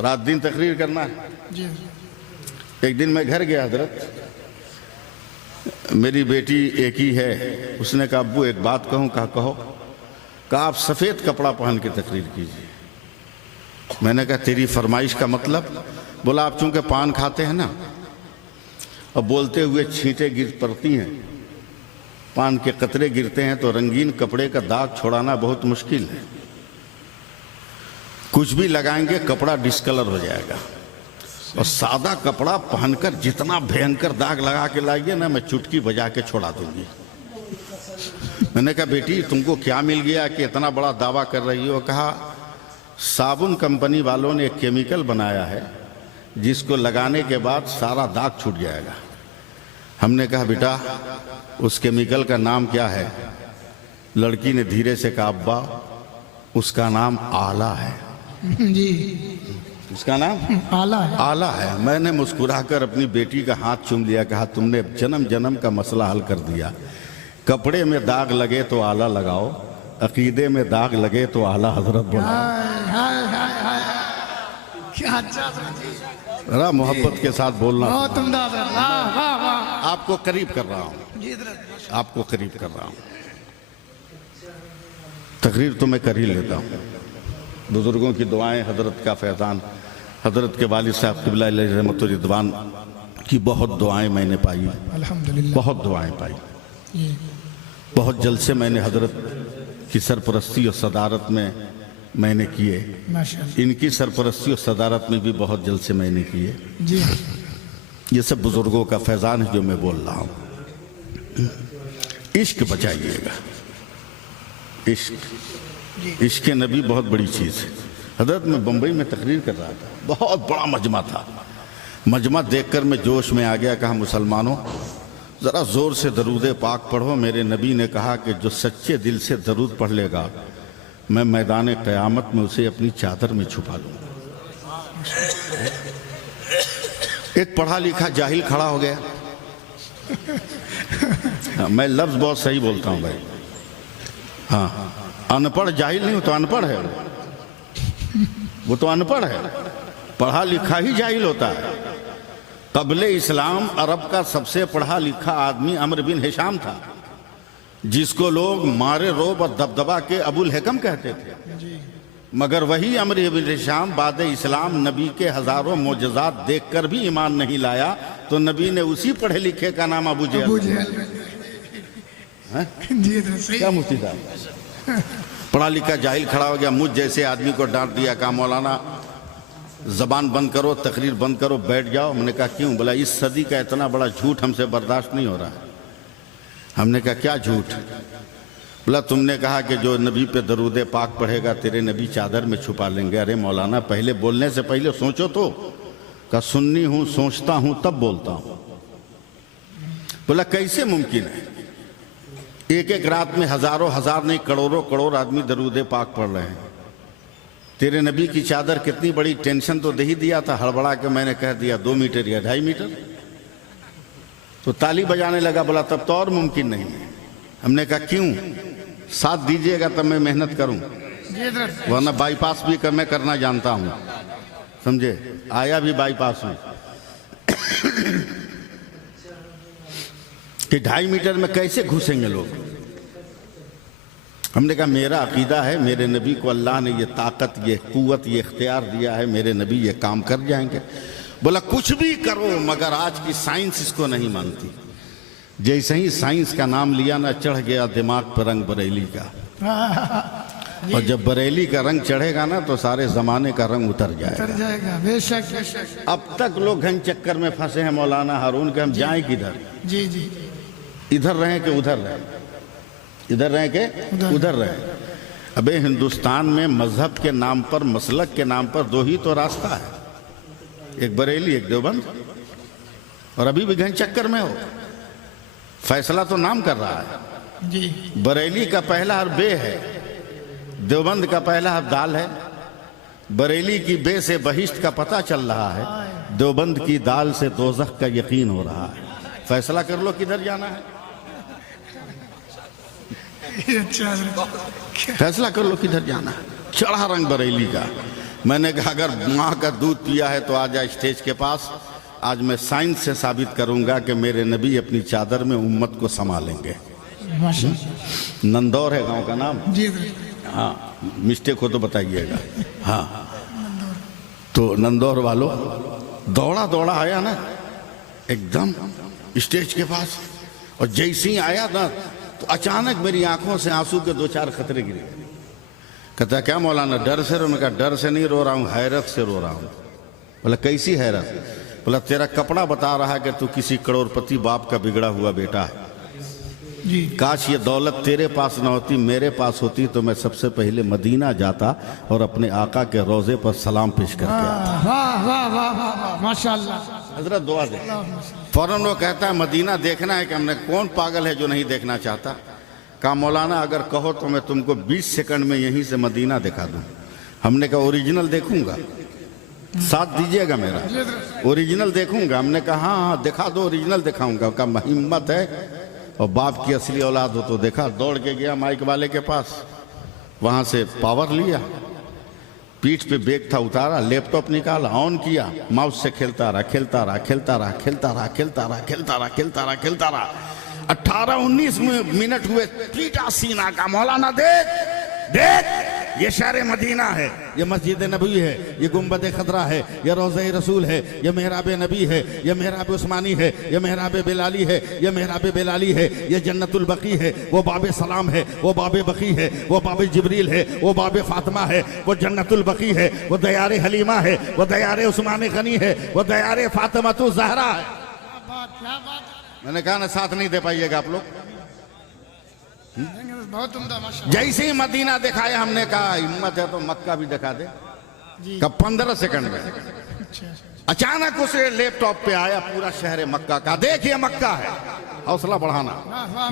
रात दिन तकरीर करना है। जी एक दिन मैं घर गया हजरत, मेरी बेटी एक ही है, उसने कहा अब्बू एक बात कहूं? कहो। कहा आप सफ़ेद कपड़ा पहन के तकरीर कीजिए। मैंने कहा तेरी फरमाइश का मतलब? बोला आप चूंकि पान खाते हैं ना और बोलते हुए छींटे गिर पड़ती हैं, पान के कतरे गिरते हैं तो रंगीन कपड़े का दाग छोड़ाना बहुत मुश्किल है, कुछ भी लगाएंगे कपड़ा डिस्कलर हो जाएगा और सादा कपड़ा पहनकर जितना भयंकर दाग लगा के लाइए ना, मैं चुटकी बजा के छोड़ा दूंगी। मैंने कहा बेटी तुमको क्या मिल गया कि इतना बड़ा दावा कर रही हो? कहा साबुन कंपनी वालों ने एक केमिकल बनाया है जिसको लगाने के बाद सारा दाग छूट जाएगा। हमने कहा बेटा उस केमिकल का नाम क्या है? लड़की ने धीरे से कहा अब्बा उसका नाम आला है। जी उसका नाम आला है। आला है। मैंने मुस्कुराकर अपनी बेटी का हाथ चूम लिया, कहा तुमने जन्म जन्म का मसला हल कर दिया। कपड़े में दाग लगे तो आला लगाओ, अकीदे में दाग लगे तो आला हजरत बोला। क्या अच्छा जरा मोहब्बत के साथ बोलना। बहुत उम्दा सर, वाह वाह वाह। आपको करीब कर रहा हूँ, जी हजरत, आपको करीब कर रहा हूँ। तकरीर तो मैं कर ही लेता हूँ। बुजुर्गों की दुआएं, हजरत का फैज़ान, हजरत के वालिद साहब क़िबला अलैहि रहमतुर रिदवान की बहुत दुआएं मैंने पाई, अल्हम्दुलिल्लाह, बहुत दुआएं पाई। जी बहुत जलसे मैंने हजरत की सरपरस्ती और सदारत में मैंने किए, माशाअल्लाह। इनकी सरपरस्ती और सदारत में भी बहुत जलसे मैंने किए। जी ये सब बुजुर्गों का फैज़ान है जो मैं बोल रहा हूँ। इश्क बचाइएगा, इश्क, इश्क नबी बहुत बड़ी चीज़ है। हजरत मैं बम्बई में तकरीर कर रहा था, बहुत बड़ा मजमा था। मजमा देखकर मैं जोश में आ गया। कहा मुसलमानों ज़रा ज़ोर से दरूद पाक पढ़ो, मेरे नबी ने कहा कि जो सच्चे दिल से दरूद पढ़ लेगा मैं मैदान क़यामत में उसे अपनी चादर में छुपा लूँगा। एक पढ़ा लिखा जाहिल खड़ा हो गया। मैं लफ्ज़ बहुत सही बोलता हूँ भाई, हाँ, अनपढ़ जाहिल नहीं, वो तो अनपढ़ है, वो तो अनपढ़ है। पढ़ा लिखा ही जाहिल होता है। क़ब्ले इस्लाम अरब का सबसे पढ़ा लिखा आदमी अम्र बिन हिशाम था, जिसको लोग मारे रोब और दबदबा के अबुल हिकम कहते थे। मगर वही अम्र बिन हिशाम बाद इस्लाम नबी के हजारों मोजज़ात देखकर भी ईमान नहीं लाया, तो नबी ने उसी पढ़े लिखे का नाम अबू जहल। क्या मुफ्ती साहब, पढ़ा लिखा जाहिल खड़ा हो गया, मुझ जैसे आदमी को डांट दिया। कहा मौलाना जबान बंद करो, तकरीर बंद करो, बैठ जाओ। हमने कहा क्यों? बोला इस सदी का इतना बड़ा झूठ हमसे बर्दाश्त नहीं हो रहा। हमने कहा क्या झूठ? बोला तुमने कहा कि जो नबी पे दरूद पाक पढ़ेगा तेरे नबी चादर में छुपा लेंगे। अरे मौलाना पहले बोलने से पहले सोचो तो। कहा सुन्नी हूँ, सोचता हूँ तब बोलता हूँ। बोला कैसे मुमकिन है? एक एक रात में हजारों हजार नहीं करोड़ों करोड़ आदमी दरूद पाक पढ़ रहे हैं। तेरे नबी की चादर कितनी बड़ी, टेंशन तो दे ही दिया था। हड़बड़ा के मैंने कह दिया 2 मीटर या 2.5 मीटर। तो ताली बजाने लगा। बोला तब तो और मुमकिन नहीं है। हमने कहा क्यों? साथ दीजिएगा तब मैं मेहनत करूं, जी हजरत। वरना बाईपास भी मैं करना जानता हूं, समझे। आया भी बाईपास हूं कि 2.5 मीटर में कैसे घुसेंगे लोग। हमने कहा मेरा अकीदा है, मेरे नबी को अल्लाह ने ये ताकत, ये कुव्वत, ये इख्तियार दिया है, मेरे नबी ये काम कर जाएंगे। बोला कुछ भी करो मगर आज की साइंस इसको नहीं मानती। जैसे ही साइंस का नाम लिया ना, चढ़ गया दिमाग पर रंग बरेली का। और जब बरेली का रंग चढ़ेगा ना तो सारे जमाने का रंग उतर जाएगा। बेशक बेशक। अब तक लोग घन चक्कर में फंसे हैं मौलाना हारून के, हम जाएं किधर? जी जी। इधर रहें कि उधर रहें? इधर रहें के उधर रहें? अबे हिंदुस्तान में मजहब के नाम पर, मसलक के नाम पर 2 ही तो रास्ता है, एक बरेली एक देवबंद। और अभी भी घन चक्कर में हो। फैसला तो नाम कर रहा है जी। बरेली का पहला हर बे है, देवबंद का पहला हर दाल है। बरेली की बे से बहिश्त का पता चल रहा है, देवबंद की दाल से दोज़ख का यकीन हो रहा है। फैसला कर लो किधर जाना है, अच्छा फैसला कर लो किधर जाना है। चढ़ा रंग बरेली का। मैंने कहा अगर माँ का दूध पिया है तो आ जा स्टेज के पास। आज मैं साइंस से साबित करूंगा कि मेरे नबी अपनी चादर में उम्मत को संभालेंगे। माशाअल्लाह। नंदौर है गांव का नाम। जी हाँ, मिस्टेक हो तो बताइएगा। हाँ, तो नंदौर वालों दौड़ा दौड़ा आया ना एकदम स्टेज के पास। और जैसे ही आया ना तो अचानक मेरी आंखों से आंसू के 2-4 खतरे गिरे। कहता क्या मौलाना डर से रो? मैं कहा डर से नहीं रो रहा हूँ, हैरत से रो रहा हूँ। बोला कैसी हैरत? बोला तेरा कपड़ा बता रहा है कि तू किसी करोड़पति बाप का बिगड़ा हुआ बेटा है। जी। काश ये दौलत तेरे पास न होती, मेरे पास होती तो मैं सबसे पहले मदीना जाता और अपने आका के रोजे पर सलाम पेश करके आता। वाह वाह वाह वाह माशाअल्लाह। हजरत दुआ दे। फौरन वो कहता है मदीना देखना है कि हमने, कौन पागल है जो नहीं देखना चाहता? कहा मौलाना अगर कहो तो मैं तुमको 20 सेकंड में यहीं से मदीना दिखा दूं। हमने कहा ओरिजिनल देखूंगा, साथ दीजिएगा मेरा, ओरिजिनल देखूंगा। हमने कहा हाँ हाँ दिखा दो, ओरिजिनल दिखाऊंगा। कहा हिम्मत है और बाप की असली औलाद हो तो देखा। दौड़ के गया माइक वाले के पास, वहां से पावर लिया, पीठ पे बैग था उतारा, लैपटॉप निकाला, ऑन किया, माउस से खेलता रहा खेलता रहा खेलता रहा खेलता रहा खेलता रहा खेलता रहा खेलता रहा खेलता रहा। 18-19 मिनट हुए, पीटा सीना का। मौलाना देख देख, ये शहर मदीना है, ये मस्जिद नबी है, ये गुम्बद खतरा है, ये रोज़े रसूल है, ये मेहराब नबी है, ये मेहराब उस्मानी है, ये मेहराब बिलाली है, ये मेहराब बिलाली है, ये जन्नतुल बकी है, वो बाबे सलाम है, वो बाबे बकी है, वो बाबे जिब्रील है, वो बाबे फातिमा है, वो जन्नतुल बकी है, वो दयारे हलीमा है, वो दयारे उस्मान गनी है, वो दयारे फातिमातु ज़हरा है। क्या बात। मैंने कहा ना साथ नहीं दे पाइएगा आप लोग। बहुत उम्दा माशाअल्लाह। जैसे ही मदीना दिखाया हमने कहा हिम्मत है तो मक्का भी दिखा दे। कब 15 सेकंड में। अचानक उसे लैपटॉप पे आया पूरा शहर मक्का का। देखिए मक्का है, हौसला बढ़ाना।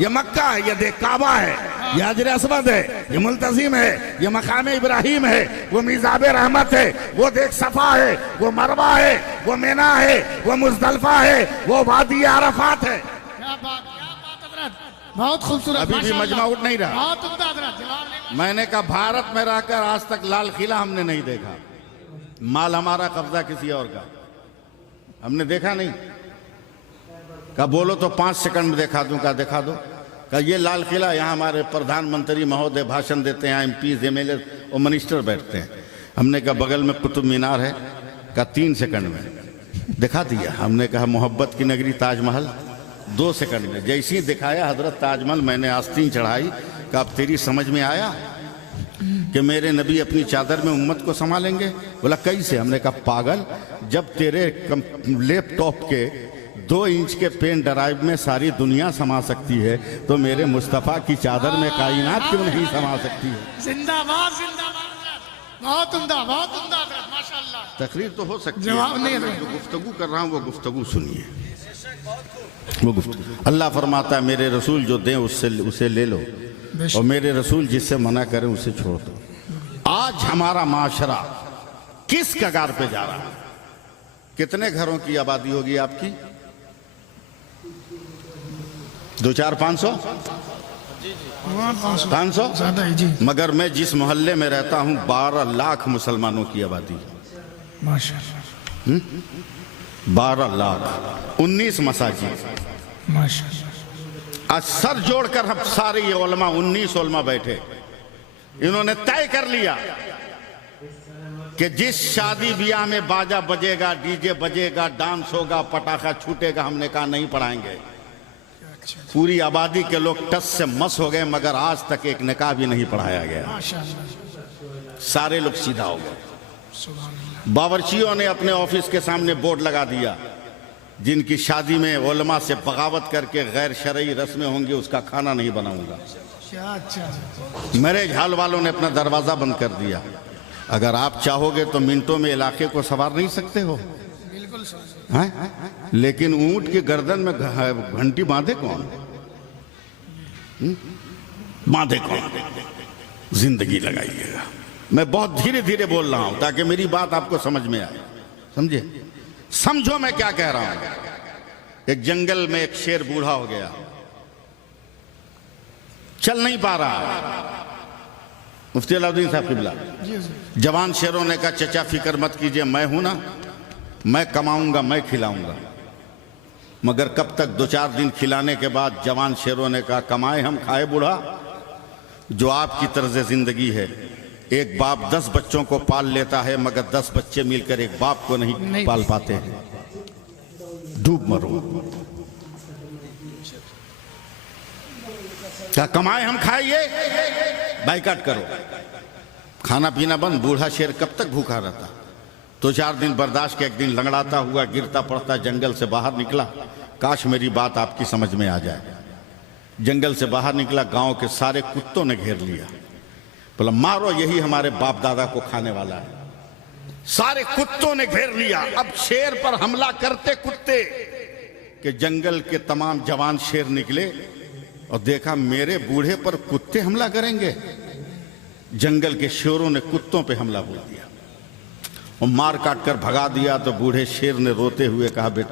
ये मक्का है, ये देख काबा है, ये हजर अस्वद है, ये मुल्तजिम है, ये मकाम इब्राहिम है, वो मिज़ाब रहमत है, वो देख सफा है, वो मरवा है, वो मीना है, वो मुज़दलिफा है, वो वादी अरफात है। क्या बात हजरत, बहुत खूबसूरत। अभी भी मजमा उठ नहीं रहा। बहुत उम्दा हजरत, जवाब नहीं। मैंने कहा भारत में रहकर आज तक लाल किला हमने नहीं देखा, माल हमारा कब्जा किसी और का, हमने देखा नहीं। कहा बोलो तो 5 सेकंड में दिखा दूं। कहा दिखा दो। कहा ये लाल किला, यहाँ हमारे प्रधानमंत्री महोदय भाषण देते हैं, MP MLA और मिनिस्टर बैठते हैं। हमने कहा बगल में कुतुब मीनार है। कहा 3 सेकंड में दिखा दिया। हमने कहा मोहब्बत की नगरी ताजमहल 2 सेकंड में। जैसे ही दिखाया हजरत ताजमहल, मैंने आस्तीन चढ़ाई। कहा अब तेरी समझ में आया कि मेरे नबी अपनी चादर में उम्मत को संभालेंगे? बोला कैसे? हमने कहा पागल, जब तेरे लैपटॉप के 2 इंच के पेन ड्राइव में सारी दुनिया समा सकती है तो मेरे मुस्तफ़ा की चादर में कायनात क्यों नहीं समा सकती है? जिंदाबाद जिंदाबाद। बहुत उम्दा, बहुत उम्दा माशाअल्लाह। तकरीर तो हो सकती है, जवाब नहीं है। जो गुफ्तगू कर रहा हूँ वो गुफ्तगू सुनिए। वो गुफ्तगू अल्लाह फरमाता है मेरे रसूल जो दें उसे ले लो, और मेरे रसूल जिससे मना करें उसे छोड़ दो। आज हमारा माशरा किस कगार पे जा रहा है? कितने घरों की आबादी होगी आपकी? 200-400? वहाँ 500 500 ज्यादा ही जी। मगर मैं जिस मोहल्ले में रहता हूँ 12 लाख मुसलमानों की आबादी, माशाल्लाह 12 लाख, 19 मसाजिद। माशाल्लाह। आज सर जोड़कर हम सारे ये उलमा 19 उलमा बैठे, इन्होंने तय कर लिया कि जिस शादी ब्याह में बाजा बजेगा, डीजे बजेगा, डांस होगा, पटाखा छूटेगा, हमने कहा नहीं पढ़ाएंगे। पूरी आबादी के लोग टस से मस हो गए, मगर आज तक एक निकाह भी नहीं पढ़ाया गया। माशाल्लाह सारे लोग सीधा हो गए। सुभान अल्लाह। बावर्चियों ने अपने ऑफिस के सामने बोर्ड लगा दिया, जिनकी शादी में उलमा से बगावत करके गैर शरई रस्में होंगी उसका खाना नहीं बनाऊंगा। क्या अच्छा। मैरिज हॉल वालों ने अपना दरवाजा बंद कर दिया। अगर आप चाहोगे तो मिनटों में इलाके को संवार नहीं सकते हो, बिल्कुल हैं? लेकिन ऊंट की गर्दन में घंटी बांधे कौन? बांधे कौन? जिंदगी लगाइएगा। मैं बहुत धीरे धीरे बोल रहा हूं ताकि मेरी बात आपको समझ में आए, समझे? समझो मैं क्या कह रहा हूं। एक जंगल में एक शेर बूढ़ा हो गया, चल नहीं पा रहा। मुफ्ती अलाउद्दीन साहब किबला, जी जी। जवान शेरों ने कहा चचा फिक्र मत कीजिए, मैं हूं ना, मैं कमाऊंगा, मैं खिलाऊंगा। मगर कब तक? 2-4 दिन खिलाने के बाद जवान शेरों ने कहा कमाए हम खाए बूढ़ा, जो आपकी तर्ज जिंदगी है। एक बाप 10 बच्चों को पाल लेता है, मगर 10 बच्चे मिलकर एक बाप को नहीं पाल पाते हैं। डूब मरो। क्या कमाए हम खाइए, बाइकाट करो, खाना पीना बंद। बूढ़ा शेर कब तक भूखा रहता? 2-4 दिन बर्दाश्त के एक दिन लंगड़ाता हुआ गिरता पड़ता जंगल से बाहर निकला। काश मेरी बात आपकी समझ में आ जाए। जंगल से बाहर निकला, गांव के सारे कुत्तों ने घेर लिया, बोला मारो, यही हमारे बाप दादा को खाने वाला है। सारे कुत्तों ने घेर लिया। अब शेर पर हमला करते कुत्ते कि जंगल के तमाम जवान शेर निकले और देखा मेरे बूढ़े पर कुत्ते हमला करेंगे। जंगल के शेरों ने कुत्तों पे हमला बोल दिया और मार काट कर भगा दिया। तो बूढ़े शेर ने रोते हुए कहा बेटा